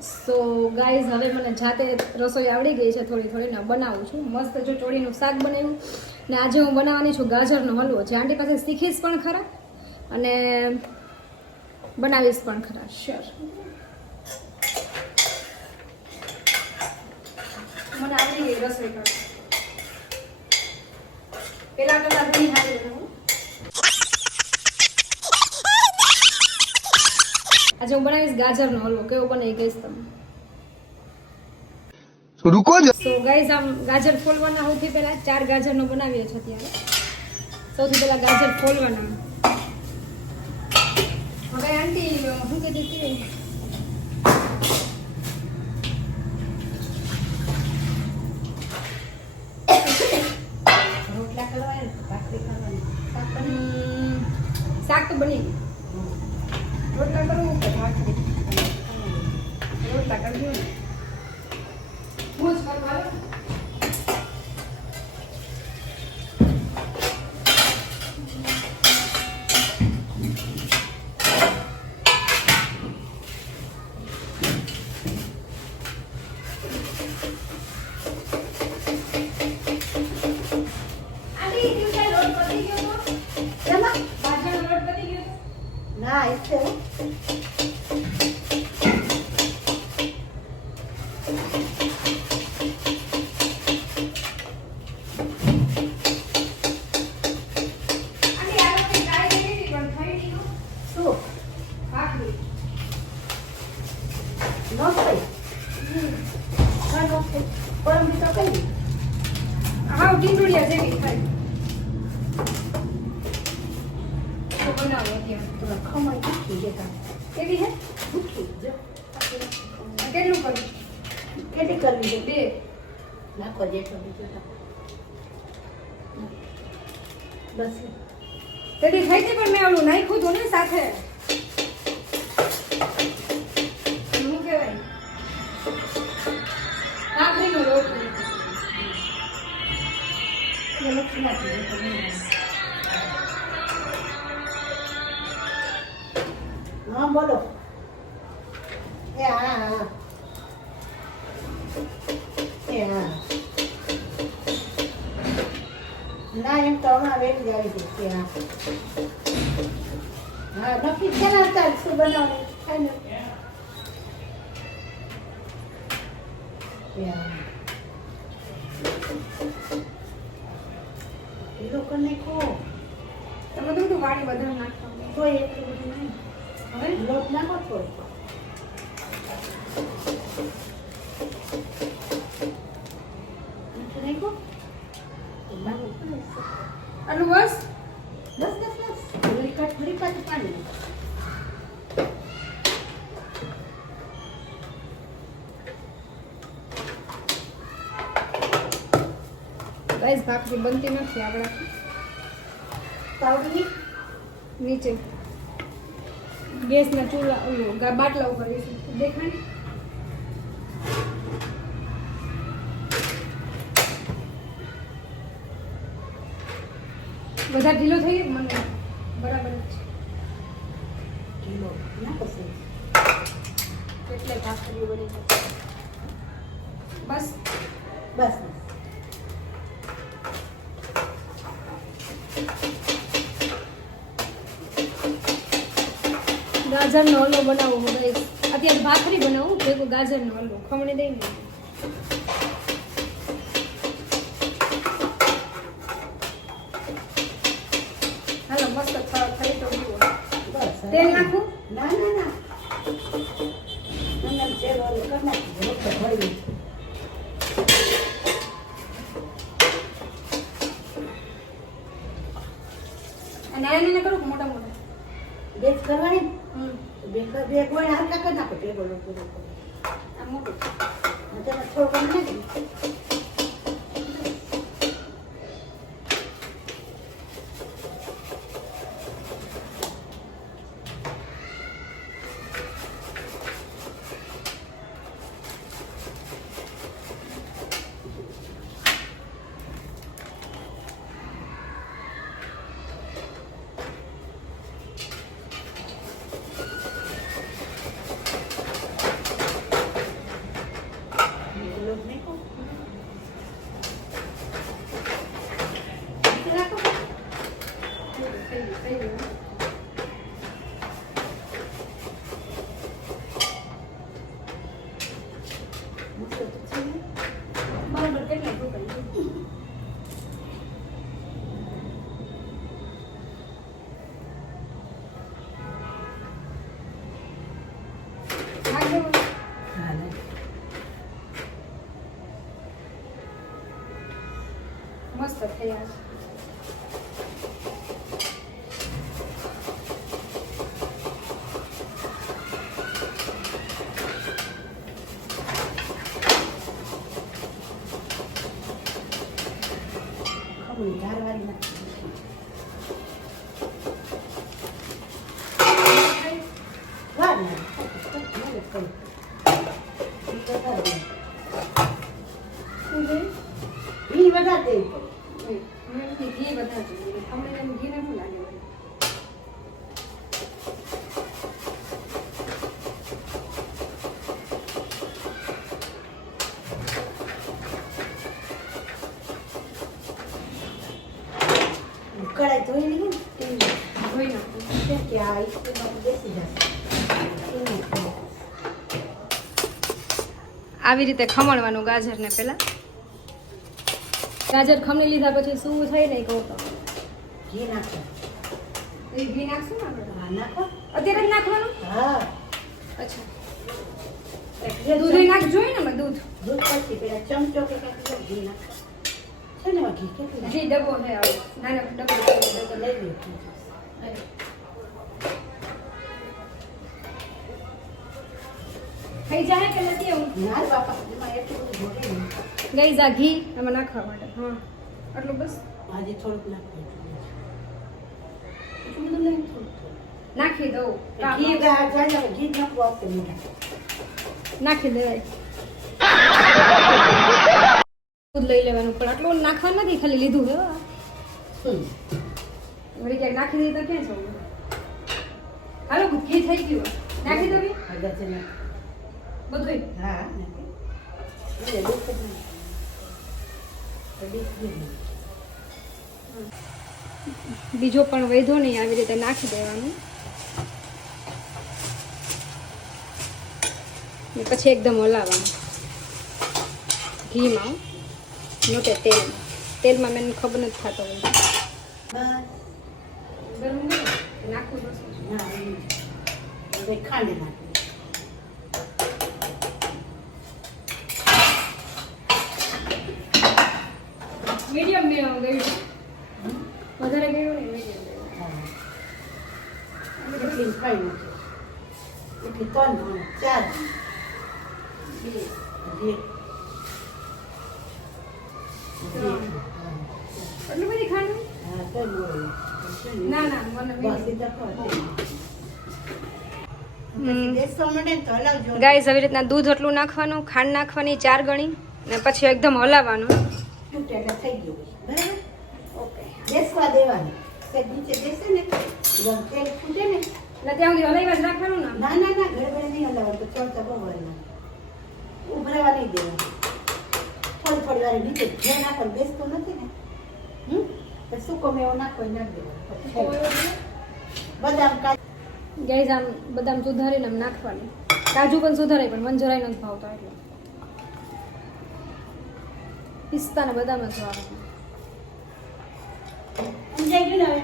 So guys હવે મને જાતે રસોઈ આવડી ગઈ છે થોડી થોડી ને બનાવું છું મસ્ત જો ચોળીનું શાક બનાવ્યું ને આજે હું બનાવવાની છું ગાજરનો હલવો જે આંટી પાસે શીખીશ પણ ખરા અને બનાવીશ પણ ખરા શ્યોર મને આવડી ગઈ રસોઈ કરતા પેલા કરતા ઘણી સારી બનાવું આજે હું બનાવીશ ગાજરનો હલવો કેવો બને એ કહીશ તમને રૂકો સો ગાઈઝ આમ ગાજર ફોલવાના સૌથી પહેલા 4 ગાજરનો બનાવીએ છીએ ત્યારે સૌથી પહેલા ગાજર ફોલવાના હવે આંટી શું કહેતી હતી રોટલા કરવાના ભાખરી ખાવાની શાક તો બની ગયું રોટલા કરવું કે ભાખરી રોટલા કરજો ને હું જ કરવા ના એટલે હા ટીંડોળિયા જેવી થાય તો બનાવો અત્યારે ખમણ ભૂખી જતા કેવી હે ભૂખી જો કેટલું કરવું કેટલી કરવી છે 2 નાખો જેટલો બીજો નાખો બસ તેડી થઈ ગઈ પણ મેં ઓલું નાખ્યું હતું ને સાથે શું કહેવાય ભાખરીનો લોટ લખી નાખી હા બોલો એ હા હા એ હા ના એમ તો હમણાં વેલી આવી ગઈ કે હા હા નક્કી છે ને અત્યારે શું બનાવવાનું ખાઈ ને એ લોકોને કહો તમે તો બધું વાળી વધારે નાખવાનું કોઈ એટલું બધું નહીં હવે લોટ નાખો થોડો નાખો આટલું બસ બસ બસ બસ થોડી પાછું પાણી ગાઈસ ભાખરી બનતી નથી આપણા પાવડી નીચે ગેસના ચૂલા ઓલું બાટલા ઉપર દેખાય બધા ઢીલો થઈ ગયો મને બરાબર જ છે કિલો ના પછી એટલે ભાખરી બની છે બસ બસ ગાજરનો હલવો બનાવવો ગાઈસ અત્યારે ભાખરી બનાવું ભેગો ગાજરનો હલવો ખમણી દઈને હાલો મસ્ત થઈ તો ગયું બસ તેલ નાખું ના ના ના નંદન તેલ વાળું કરી નાખી રોટ ભરી નાના કરું મોટા મોટા બેસ કરવાની બે ગોળ હલકા કરી નાખો ટેબલ ઉપર આ મોટું તેમાં થોડું નાખી મસ્ત થયા છે. ખમણ ધારવાળી નાખી. વાર ના મહેનત કરી. ઈ વધારે દે. શું જોઈએ? ઈ વધારે દેવી પડે. હમણાંથી ઘી વધારે જોઈએ. ખમણીને એમ ઘી નતું લાગે વળી. કડાઈ ધોઈ લીધી ને ધોઈ નાખું. કેમ કે આ ઈસ્ત્રીમાં બેસી જશે. એને આવી રીતે ખમણવાનું ગાજરને પહેલા. ગાજર ખમણી લીધા પછી શું થઈ નહીં કહું તો ઘી નાખો. એ ઘી નાખશું ને આપણે? હા નાખો. અત્યારે જ નાખવાનું? હા અચ્છા. એટલે દૂધ નાખ જોઈએ ને અમે દૂધ. દૂધ પછી પેલા ચમચો કે કાંઈક ઘી નાખો. છે ને એમાં ઘી કેટલું નાખો? ઘી ડબ્બો છે આવે. નાનો ડબ્બો તો લઈ લો. થઈ જાય કે નથી એવું? ના રે બાપા એમાં એટલું બધું જોડે નહીં. ગઈઝ આ ઘી આમાં નાખવા માટે. હા આટલું બસ આજે થોડુંક નાખી દઉં. એટલું બધું નહીં, થોડુંક થોડુંક. નાખી દઉં. ઘી જાય ઘી નાખવું આવશે મીઠા. નાખી દેવાય. દૂધ લઈ લેવાનું પણ આટલું નાખવા નથી, ખાલી લીધું હે. વળી ક્યાંક નાખી દઈએ તો ક્યાં જવું? હાલો ઘી થઈ ગયું. નાખી દઉં અગત્ય નાખ. બધું. હા નાખી. એ દૂધ જ નાખ. તો દૂધ ઘી નાખ. બીજો પણ વૈધો નહીં, આવી રીતે નાખી દેવાનું. ને પછી એકદમ હલાવવાનું ઘીમાં, નો કે તેલમાં. તેલમાં મને ખબર નથી થતો હોય. બસ. ગરમ નાખવું પડશે. ના એ હવે ખાંડ નાખી. મીડિયમ ગયું વધારે ગયું નહીં, મીડિયમ ગયું. હા. એટલી ખાઈ નાખી. એટલી 3 4 2 એટલું બધી ખાંડ? હા તો બોલ. ના ના મને બસ એ તો બેસવા માંડે ને તો હલાવજો. ગાઈસ આવી રીતના દૂધ એટલું નાખવાનું, ખાંડ નાખવાની 4 ગણી, ને પછી એકદમ હલાવવાનું. તૂટે એટલે થઈ ગયું બરાબર. ઓકે બેસવા દેવાનું. તે નીચે બેસે ને ગમ તેલ ફૂટે ને એટલે ત્યાં સુધી હલાવ્યા જ રાખવાનું ને. ના ના ના ઘરે ઘરે નહીં હલાવવાનું. તો ચડતા બહુ વળવાનું. ઉભરાવા નહીં દેવાનું. થોડી થોડી વાર નીચે ઘી નાખવાનું. બેસતો નથી ને પછી સૂકો મેવો નાખો એ નાખી દેવાનો. બદામ કાજુ ગાઈસ આમ બદામ સુધારીને આમ નાખવાની. કાજુ પણ સુધારાય પણ મને જરાય નથી ભાવતા એટલે. પિસ્તા ને બદામ જ ભાવે. સમજાઈ ગયું ને હવે?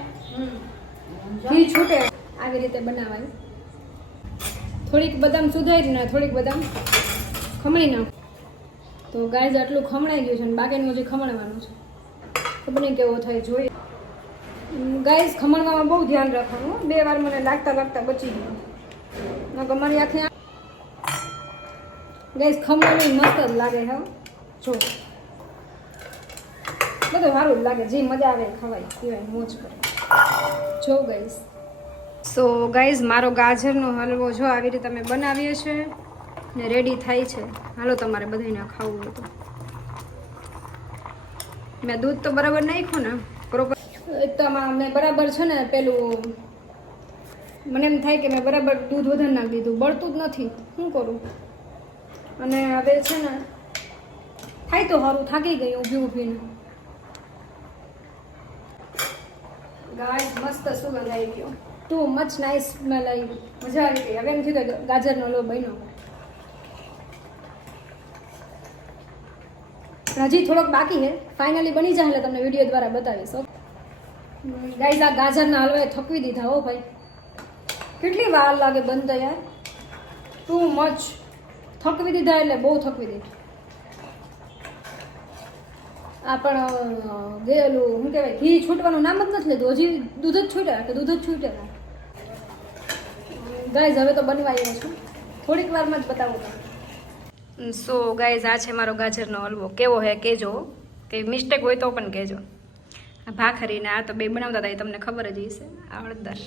ઘી છૂટે આવી રીતે બનાવાય. થોડીક બદામ સુધારીને થોડીક બદામ ખમણી નાખ. તો ગાઈસ આટલું ખમણાઈ ગયું છે અને બાકીનું હજી ખમણવાનું છે. ખબર નહીં કેવો થાય જોઈએ. ગાઈસ ખમણવામાં બહુ ધ્યાન રાખવાનું હો. 2 વાર મને લાગતા બચી ગયું. નકર મારી આખી ગાઈસ ખમણનું મસ્ત જ લાગે હે. જો બધું સારું જ લાગે, જે મજા આવે ખવાય પીવાય મોજ કરે. જો ગાઈસ સો ગાઈસ મારો ગાજરનો હલવો જો આવી રીતે અમે બનાવીએ છીએ ને રેડી થાય છે. હાલો તમારે બધાને ખાવું હોય તો. મેં દૂધ તો બરાબર નાખ્યું ને પ્રોપર. એક તો આમાં મેં બરાબર છે ને પેલું મને એમ થાય કે મેં બરાબર દૂધ વધારે નાખી દીધું, બળતું જ નથી. શું કરું? અને હવે છે ને થાય તો સારું, થાકી ગઈ ઊભીને. ગાઈસ મસ્ત સુગંધ આવી ગયો. ટુ મચ નાઇસ સ્મેલ આવી. મજા આવી ગઈ. હવે એમ થયું કે ગાજરનો હલવો બન્યો. હજી થોડોક બાકી છે. ફાઇનલી બની જાય એટલે તમને વિડીયો દ્વારા બતાવીશ. ગાઈસ આ ગાજરના હલવાએ થકવી દીધા હો ભાઈ. કેટલી વાર લાગે બનતા યાર. ટુ મચ થકવી દીધા એટલે બહુ થકવી દીધા. આ પણ ગયેલું શું કહેવાય ઘી છૂટવાનું નામ જ નથી લેતું હજી દૂધ જ છૂટ્યા કે દૂધ જ છૂટ્યા ગાઈઝ હવે તો બનવા આવ્યો છું થોડીક વારમાં જ બતાવું સો ગાઈઝ આ છે મારો ગાજરનો હલવો કેવો હે કહેજો કે મિસ્ટેક હોય તો પણ કહેજો આ ભાખરીને આ તો બે બનાવતા હતા એ તમને ખબર જ હશે આ હળદર